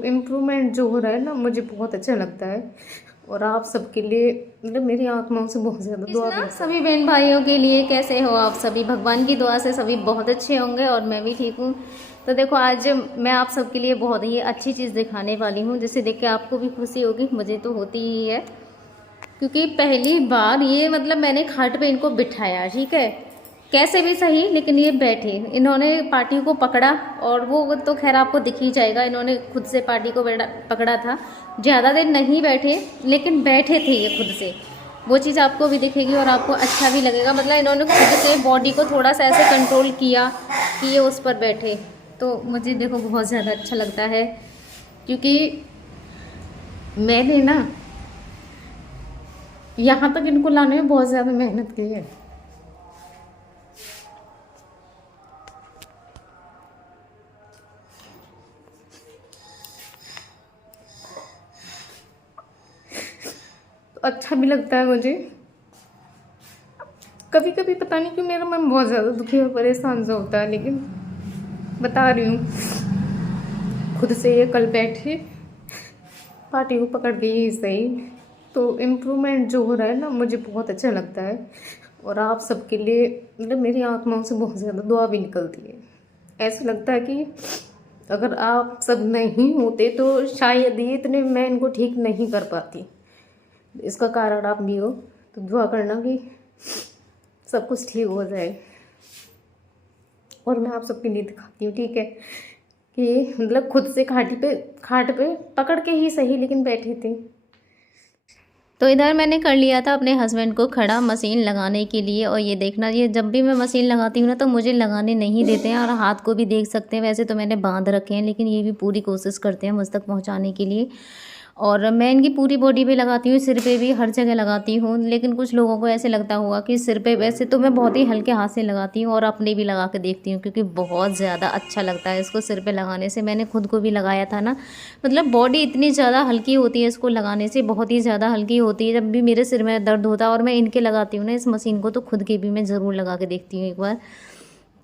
तो इम्प्रूवमेंट जो हो रहा है ना, मुझे बहुत अच्छा लगता है। और आप सबके लिए मतलब मेरी आत्माओं से बहुत ज़्यादा दुआ करती हूँ। सभी बहन भाइयों के लिए कैसे हो आप सभी? भगवान की दुआ से सभी बहुत अच्छे होंगे और मैं भी ठीक हूँ। तो देखो, आज मैं आप सबके लिए बहुत ही अच्छी चीज़ दिखाने वाली हूँ, जिसे देख के आपको भी खुशी होगी, मुझे तो होती ही है। क्योंकि पहली बार ये मतलब मैंने खाट पे इनको बिठाया, ठीक है, कैसे भी सही, लेकिन ये बैठे, इन्होंने पार्टी को पकड़ा। और वो तो खैर आपको दिख ही जाएगा, इन्होंने खुद से पार्टी को पकड़ा था। ज़्यादा देर नहीं बैठे, लेकिन बैठे थे ये खुद से। वो चीज़ आपको भी दिखेगी और आपको अच्छा भी लगेगा। मतलब इन्होंने खुद से बॉडी को थोड़ा सा ऐसे कंट्रोल किया कि ये उस पर बैठे। तो मुझे देखो बहुत ज़्यादा अच्छा लगता है, क्योंकि मैंने ना यहाँ तक इनको लाने में बहुत ज़्यादा मेहनत की है। अच्छा भी लगता है मुझे। कभी कभी पता नहीं क्यों मेरा मन बहुत ज़्यादा दुखी और परेशान सा होता है, लेकिन बता रही हूँ, खुद से ये कल बैठे, पार्टी को पकड़ के ही सही। तो इम्प्रूवमेंट जो हो रहा है ना, मुझे बहुत अच्छा लगता है। और आप सबके लिए मतलब मेरी आत्माओं से बहुत ज़्यादा दुआ भी निकलती है। ऐसा लगता है कि अगर आप सब नहीं होते तो शायद ये इतने मैं इनको ठीक नहीं कर पाती। इसका कारण आप भी हो, तो दुआ करना कि सब कुछ ठीक हो जाए। और मैं आप सबके लिए दिखाती हूँ, ठीक है, कि मतलब खुद से खाट पे पकड़ के ही सही, लेकिन बैठे थे। तो इधर मैंने कर लिया था अपने हस्बैंड को खड़ा मशीन लगाने के लिए। और ये देखना, ये जब भी मैं मशीन लगाती हूँ ना, तो मुझे लगाने नहीं देते हैं, और हाथ को भी देख सकते हैं। वैसे तो मैंने बांध रखे हैं, लेकिन ये भी पूरी कोशिश करते हैं मुझ तक पहुँचाने के लिए। और मैं इनकी पूरी बॉडी पे लगाती हूँ, सिर पे भी, हर जगह लगाती हूँ। लेकिन कुछ लोगों को ऐसे लगता होगा कि सिर पे, वैसे तो मैं बहुत ही हल्के हाथ से लगाती हूँ और अपने भी लगा के देखती हूँ, क्योंकि बहुत ज़्यादा अच्छा लगता है इसको सिर पे लगाने से। मैंने खुद को भी लगाया था ना, मतलब बॉडी इतनी ज़्यादा हल्की होती है इसको लगाने से, बहुत ही ज़्यादा हल्की होती है। जब भी मेरे सिर में दर्द होता है और मैं इनके लगाती हूँ ना इस मशीन को, तो खुद के भी मैं ज़रूर लगा के देखती हूँ एक बार।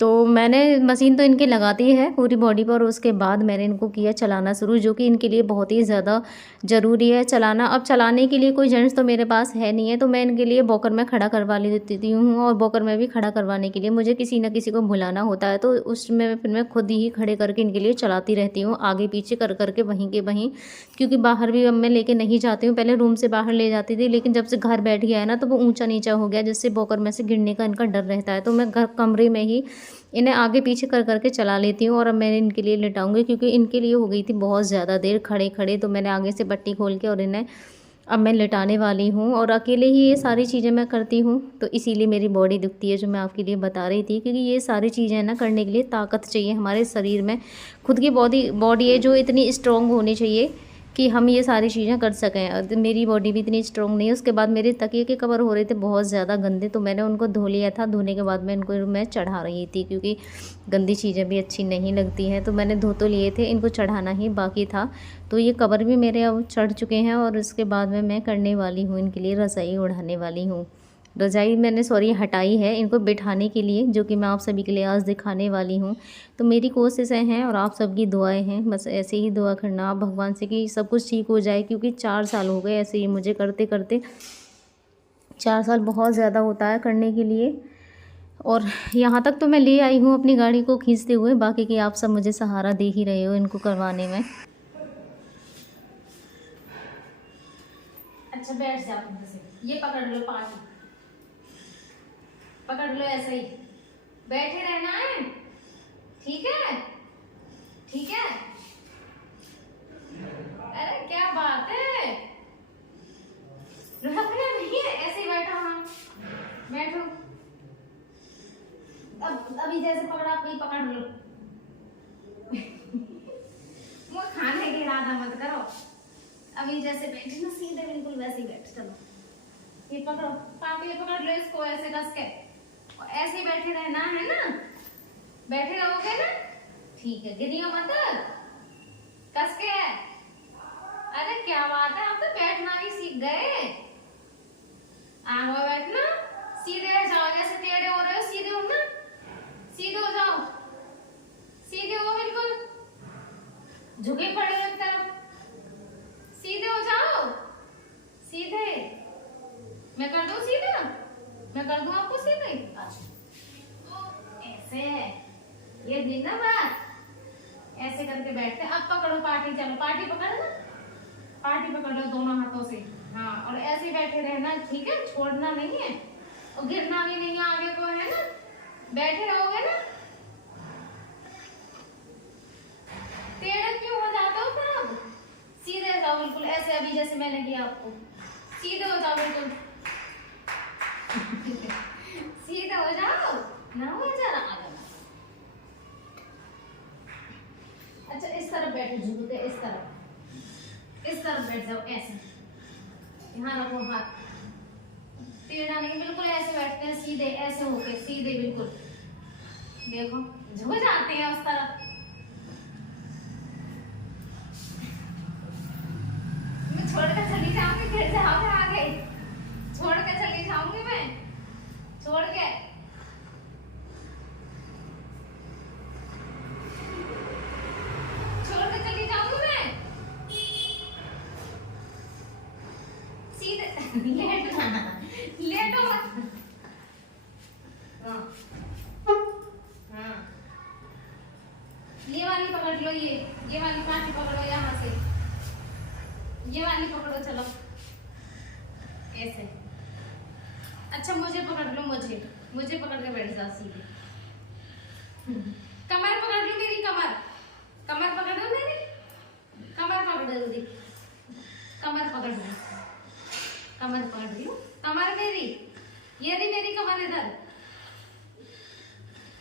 तो मैंने मशीन तो इनके लगाती है पूरी बॉडी पर, उसके बाद मैंने इनको किया चलाना शुरू, जो कि इनके लिए बहुत ही ज़्यादा ज़रूरी है चलाना। अब चलाने के लिए कोई जेंट्स तो मेरे पास है नहीं है, तो मैं इनके लिए वॉकर में खड़ा करवा लेती हूँ। और वॉकर में भी खड़ा करवाने के लिए मुझे किसी न किसी को बुलाना होता है, तो उसमें फिर मैं खुद ही खड़े करके इनके लिए चलाती रहती हूँ, आगे पीछे कर करके, वहीं के वहीं। क्योंकि बाहर भी अब मैं लेके नहीं जाती हूँ, पहले रूम से बाहर ले जाती थी, लेकिन जब से घर बैठ गया है ना, तो वो ऊंचा नीचा हो गया, जिससे वॉकर में से गिरने का इनका डर रहता है। तो मैं घर कमरे में ही इन्हें आगे पीछे कर करके चला लेती हूँ। और अब मैंने इनके लिए लेटाऊंगी, क्योंकि इनके लिए हो गई थी बहुत ज़्यादा देर खड़े खड़े। तो मैंने आगे से पट्टी खोल के और इन्हें अब मैं लेटाने वाली हूँ। और अकेले ही ये सारी चीज़ें मैं करती हूँ, तो इसीलिए मेरी बॉडी दुखती है, जो मैं आपके लिए बता रही थी। क्योंकि ये सारी चीज़ें ना करने के लिए ताकत चाहिए हमारे शरीर में, खुद की बॉडी है जो इतनी स्ट्रॉन्ग होनी चाहिए कि हम ये सारी चीज़ें कर सकें। और मेरी बॉडी भी इतनी स्ट्रॉन्ग नहीं है। उसके बाद मेरे तकिए के कवर हो रहे थे बहुत ज़्यादा गंदे, तो मैंने उनको धो लिया था। धोने के बाद मैं इनको मैं चढ़ा रही थी, क्योंकि गंदी चीज़ें भी अच्छी नहीं लगती हैं। तो मैंने धो तो लिए थे, इनको चढ़ाना ही बाकी था। तो ये कवर भी मेरे अब चढ़ चुके हैं। और उसके बाद में मैं करने वाली हूँ इनके लिए रज़ाई ओढ़ाने वाली हूँ। रज़ाई मैंने हटाई है इनको बिठाने के लिए, जो कि मैं आप सभी के लिए आज दिखाने वाली हूँ। तो मेरी कोशिशें हैं और आप सबकी दुआएं हैं, बस ऐसे ही दुआ करना आप भगवान से कि सब कुछ ठीक हो जाए। क्योंकि 4 साल हो गए ऐसे ही मुझे करते करते, 4 साल बहुत ज़्यादा होता है करने के लिए। और यहाँ तक तो मैं ले आई हूँ अपनी गाड़ी को खींचते हुए, बाकी कि आप सब मुझे सहारा दे ही रहे हो इनको करवाने में। अच्छा बैठ जाओ, ये पकड़ लो, पानी पकड़ लो, ऐसे ही बैठे रहना है, ठीक है, ठीक है। अरे क्या बात है, रखना नहीं है, ऐसे ही बैठो। हाँ बैठो। अब अभी जैसे पकड़ा आप नहीं पकड़ लो। मुझे खाने की इरादा मत करो। अभी जैसे बैठे ना सीधे बिल्कुल वैसे ही बैठ। चलो ये पकड़ो, पाके पकड़ लो इसको ऐसे कस के, और ऐसे ही बैठे रहना है ना, बैठे रहोगे ना, ठीक है, गिरियो मत, कस के। अरे क्या बात है, आप तो बैठना भी सीख गए। आगे बैठना, सीधे जाओ, जैसे टेढ़े हो रहे हो सीधे हो ना, सीधे हो जाओ, सीधे हो बिल्कुल, झुके पड़े एक तरफ। सीधे मैं कर दूं सीधा, मैं कर दूं आपको सीधे। तो ऐसे ये दी ना बात, ऐसे करके बैठते। अब पकड़ो पार्टी, चलो पार्टी पकड़ ना, पार्टी पकड़ लो दोनों हाथों से। हाँ, और ऐसे बैठे रहना, ठीक है, छोड़ना नहीं है और गिरना भी नहीं है आगे को, है ना। बैठे रहोगे ना। टेढ़े क्यों हो जाते हो फिर? अब सीधे हो जाओ बिल्कुल ऐसे, अभी जैसे मैंने किया आपको। सीधे हो जाओ बिल्कुल सीधे हो जाओ ना, हो जा रहा। अच्छा इस तरफ बैठो, झुकते इस तरफ बैठ जाओ ऐसे। यहाँ रखो हाथ, टेढ़ा नहीं, बिल्कुल ऐसे बैठते हैं सीधे, ऐसे होके सीधे बिल्कुल। देखो झुक जाते हैं उस तरफ। मैं छोड़ कर चली जाऊंगी, फिर जाओगे आगे। छोड़ कर चली जाऊंगी मैं, छोड़ के। छोड़ के चली जाऊंगी मैं सीधे। लेटो मत। हाँ हाँ, ये वाली पकड़ लो, ये वाली पार्टी पकड़ो यहाँ से, ये वाली पकड़ो, चलो ऐसे। अच्छा मुझे पकड़ लो, मुझे पकड़ के बैठ जाओ सीधे। कमर पकड़ लो मेरी, कमर पकड़ लो मेरी, कमर पकड़ जल्दी, कमर पकड़ लो, कमर पकड़ लो, कमर मेरी, ये रही मेरी कमर, इधर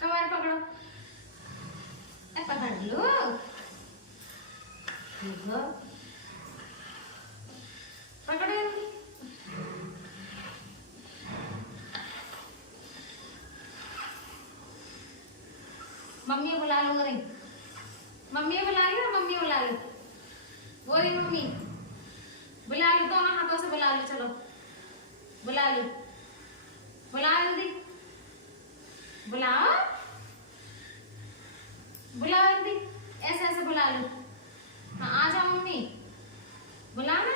कमर पकड़ो, पकड़ लो। पकड़ो मम्मी बुला लो, रही मम्मी बुला ली, मम्मी बुला ली, वो रही मम्मी, बुला लो, दोनों हाथों से बुला लो, चलो बुला लो, बुला जल्दी, बुलाओ बुलाओ जल्दी, ऐसे ऐसे बुला लो। हाँ आ जाओ मम्मी, बुलाना।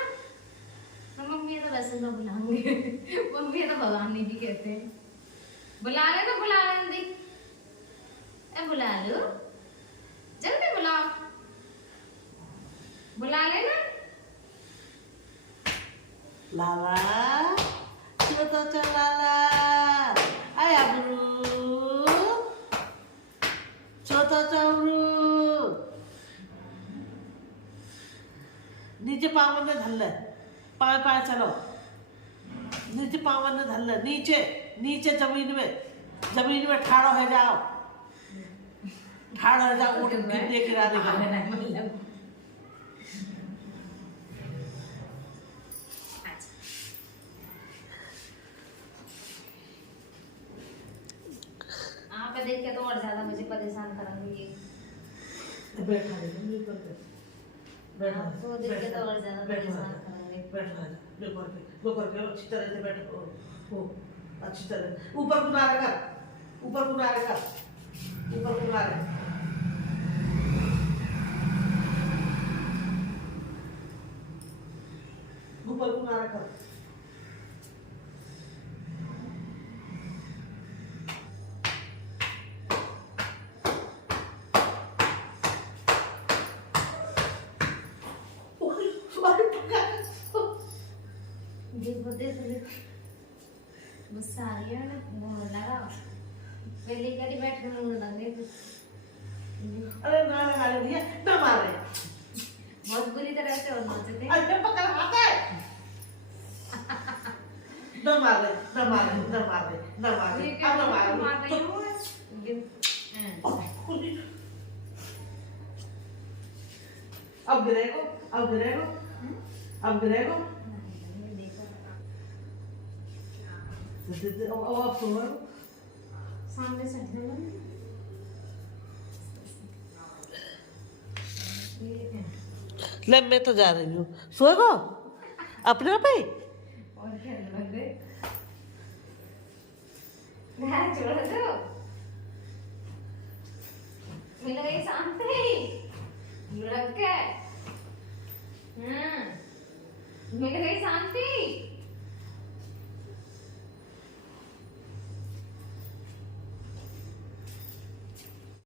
तो मम्मी तो वैसे ना बुलाऊंगी मम्मी तो भगवान नहीं भी कहते हैं। बुला ले तो बुला जल्दी, बुला लो जल्दी, बुलाओ, बुला लेना। लाला छोटा चा लाला आया ब्रू छोटा चा ब्रू नीचे पावन ने धल्ले पाय पाय चलो नीचे पावन ने धल्ले नीचे नीचे जमीन में ठाड़ो है जाओ ठाड़ो है जाओ उठ गिरने के राधे का पे देख के तो और ज्यादा मुझे परेशान करेंगे। बैठा दे बैठा आपको देख के तो और ज्यादा परेशान करेंगे। बैठा लो करके अच्छी तरह से बैठो हो अच्छी तरह ऊपर को नारे कर ऊपर को नारे कर ऊपर को नारे ऊपर को नारे कर गुस्सा आ गया ना, मुंह लगा पहले करी बैठ के मुंह लगाने को। अरे ना लगा ले भैया ना मारे बहुत बुरी तरह से और नोचे थे। अरे पकड़ हाथ है ना मारे ना मारे ना मारे ना मारे अब ना मारे अब गिरेगो अब गिरेगो अब गिरेगो अब सुनो सामने से ले मैं तो जा रही हूँ सोएगो अपने पे और क्या लग रहे ना छोड़ दो मिल गई शांति लग के। हाँ मिल गई शांति।